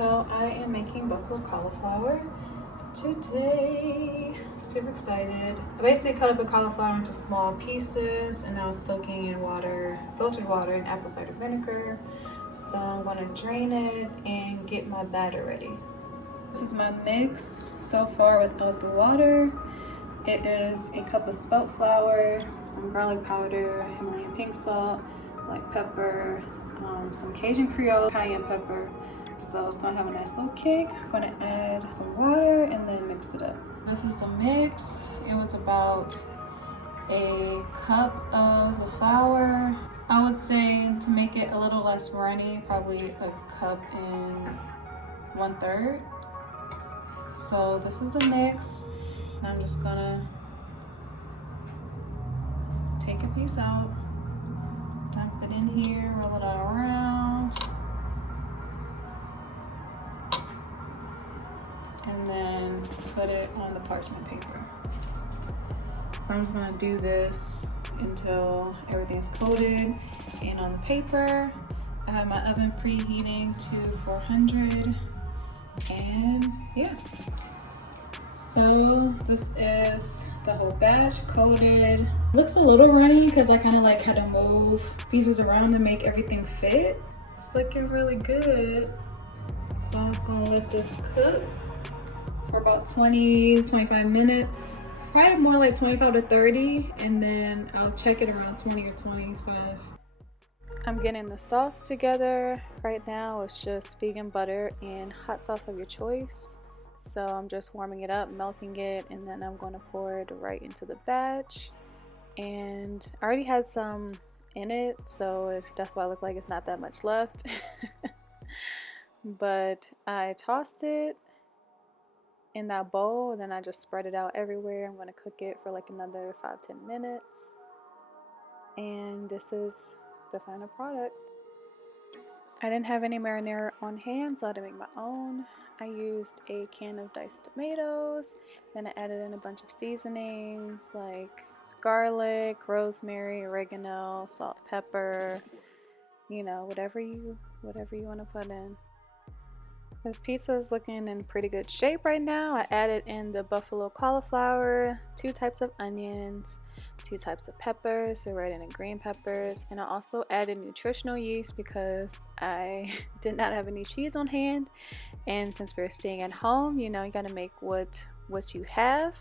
So I am making buffalo cauliflower today. Super excited. I basically cut up a cauliflower into small pieces and I was soaking in water, filtered water and apple cider vinegar. So I'm gonna drain it and get my batter ready. This is my mix so far without the water. It is a cup of spelt flour, some garlic powder, Himalayan pink salt, black pepper, some Cajun Creole, cayenne pepper. So it's gonna have a nice little kick. I'm gonna add some water and then mix it up. This is the mix. It was about a cup of the flour. I would say to make it a little less runny, probably a cup and 1/3. So this is the mix. And I'm just gonna take a piece out, dump it in here, roll it all around. And then put it on the parchment paper. So I'm just gonna do this until everything's coated and on the paper. I have my oven preheating to 400 and yeah. So this is the whole batch coated. Looks a little runny because I kind of like had to move pieces around to make everything fit. It's looking really good. So I'm just gonna let this cook for about 20-25 minutes. Probably more like 25 to 30, and then I'll check it around 20 or 25. I'm getting the sauce together. Right now it's just vegan butter and hot sauce of your choice. So I'm just warming it up, melting it, and then I'm going to pour it right into the batch. And I already had some in it, so that's why it looked like it's not that much left. But I tossed it in that bowl, and then I just spread it out everywhere. I'm going to cook it for like another 5-10 minutes. And this is the final product. I didn't have any marinara on hand, so I had to make my own. I used a can of diced tomatoes, then I added in a bunch of seasonings like garlic, rosemary, oregano, salt, pepper, you know, whatever you want to put in. This pizza is looking in pretty good shape right now. I added in the buffalo cauliflower, 2 types of onions, 2 types of peppers, so red and green peppers, and I also added nutritional yeast because I did not have any cheese on hand, and since we're staying at home, you know, you gotta make what you have.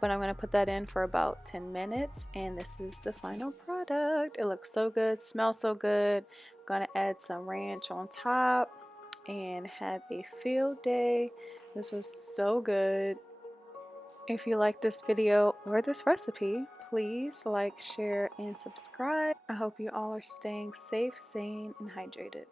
But I'm gonna put that in for about 10 minutes, and this is the final product. It looks so good, smells so good. I'm gonna add some ranch on top and have a field day. This was so good. If you like this video or this recipe, please like, share, and subscribe. I hope you all are staying safe, sane, and hydrated.